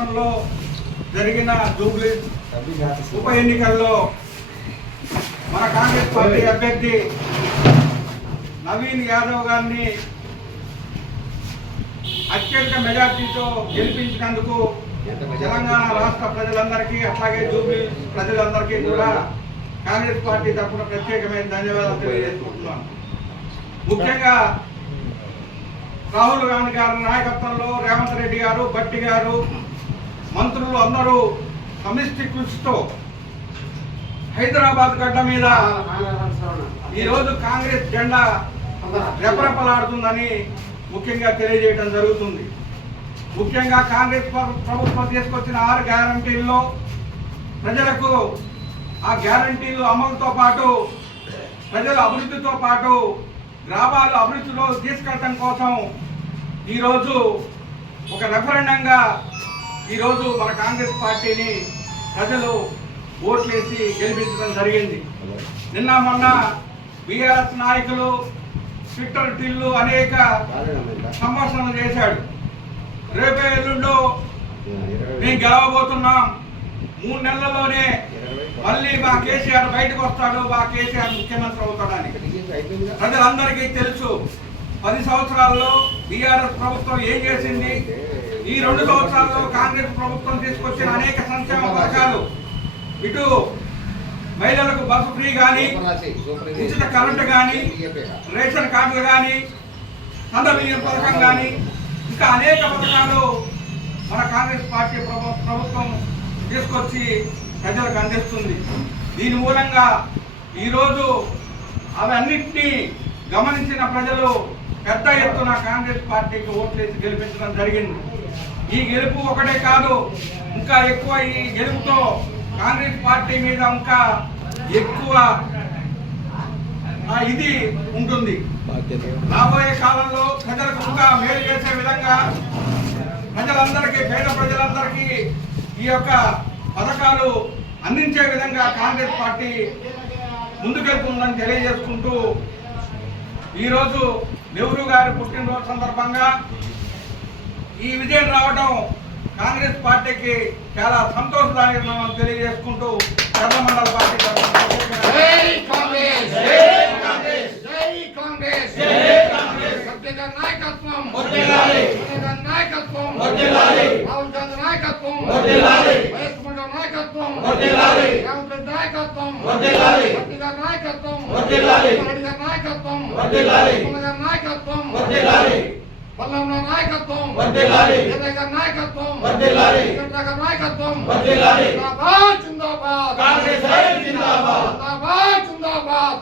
రాష్ట్రంలో జరిగిన జూబ్లీ ఉప ఎన్నికల్లో మన కాంగ్రెస్ పార్టీ అభ్యర్థి నవీన్ యాదవ్ గారిని అత్యధిక మెజార్టీతో గెలిపించినందుకు తెలంగాణ రాష్ట్ర ప్రజలందరికీ అట్లాగే జూబ్లీ ప్రజలందరికీ కూడా కాంగ్రెస్ పార్టీ తరఫున ప్రత్యేకమైన ధన్యవాదాలు తెలియజేసుకుంటున్నాను. ముఖ్యంగా రాహుల్ గాంధీ గారి నాయకత్వంలో రేవంత్ రెడ్డి గారు భట్టి గారు మంత్రులు అందరూ సమిష్టి కృషితో హైదరాబాద్ గడ్డ మీద ఈరోజు కాంగ్రెస్ జెండా రెపరెపలాడుతుందని ముఖ్యంగా తెలియజేయడం జరుగుతుంది. ముఖ్యంగా కాంగ్రెస్ ప్రభుత్వం తీసుకొచ్చిన ఆరు గ్యారంటీల్లో ప్రజలకు ఆ గ్యారంటీలు అమలుతో పాటు ప్రజల అభివృద్ధితో పాటు గ్రామాలు అభివృద్ధిలో తీసుకెళ్ళడం కోసం ఈరోజు ఒక రెఫరెండంగా ఈరోజు మన కాంగ్రెస్ పార్టీని ప్రజలు ఓట్లేసి గెలిపించడం జరిగింది. నిన్న మొన్న బీఆర్ఎస్ నాయకులు ట్విట్టర్ టిల్లు అనేక సంభాషణలు చేశాడు. రేపే ఎల్లుండో మేము గెలవబోతున్నాం. మూడు నెలల్లోనే మళ్ళీ మా కేసీఆర్ బయటకు వస్తాడు మా కేసీఆర్ ముఖ్యమంత్రి అవుతాడని. ప్రజలందరికీ తెలుసు పది సంవత్సరాల్లో బీఆర్ఎస్ ప్రభుత్వం ఏం చేసింది? ఈ రెండు సంవత్సరాల్లో కాంగ్రెస్ ప్రభుత్వం తీసుకొచ్చిన అనేక సంక్షేమ పథకాలు. ఇటు మహిళలకు బస్సు ఫ్రీ కానీ ఉచిత కరెంటు కానీ రేషన్ కార్డులు కానీ సంద బియ్యం పథకం కానీ ఇంకా అనేక పథకాలు మన కాంగ్రెస్ పార్టీ ప్రభుత్వం తీసుకొచ్చి ప్రజలకు అందిస్తుంది. దీని మూలంగా ఈరోజు అవన్నింటినీ గమనించిన ప్రజలు పెద్ద ఎత్తున కాంగ్రెస్ పార్టీకి ఓట్లేసి గెలిపించడం జరిగింది. ఈ గెలుపు ఒకటే కాదు ఇంకా ఎక్కువ ఈ గెలుపుతో కాంగ్రెస్ పార్టీ మీద ఇంకా ఎక్కువ ఇది ఉంటుంది. రాబోయే కాలంలో ప్రజలకు ఇంకా మేలు చేసే విధంగా ప్రజలందరికీ పేద ప్రజలందరికీ ఈ యొక్క పథకాలు అందించే విధంగా కాంగ్రెస్ పార్టీ ముందుకెళ్తుందని తెలియజేసుకుంటూ ఈరోజు నెహ్రూ గారి పుట్టినరోజు సందర్భంగా ఈ విజయం రావడం కాంగ్రెస్ పార్టీకి చాలా సంతోషదాయకమని తెలియజేసుకుంటూ చంద్రమండల పార్టీ తరఫున జై కాంగ్రెస్ జై కాంగ్రెస్ జై కాంగ్రెస్ జై కాంగ్రెస్ సత్యగా నాయకత్వం వర్ధిల్లాలి. సత్యగా నాయకత్వం వర్ధిల్లాలి. రాహుల్ గాంధీ నాయకత్వం వర్ధిల్లాలి. వైఎస్ కుమార్ నాయకత్వం వర్ధిల్లాలి. రేవంత్ రెడ్డి నాయకత్వం వర్ధిల్లాలి. సత్యగా నాయకత్వం వర్ధిల్లాలి. రెడ్డి గారి నాయకత్వం వర్ధిల్లాలి. కుమార్ గారి నాయకత్వం పల్లంలో నాయకత్వం. గారి నాయకత్వం. గారి నాయకత్వం. జిందాబాద్ జిందాబాద్. జిందాబాద్. జిందాబాద్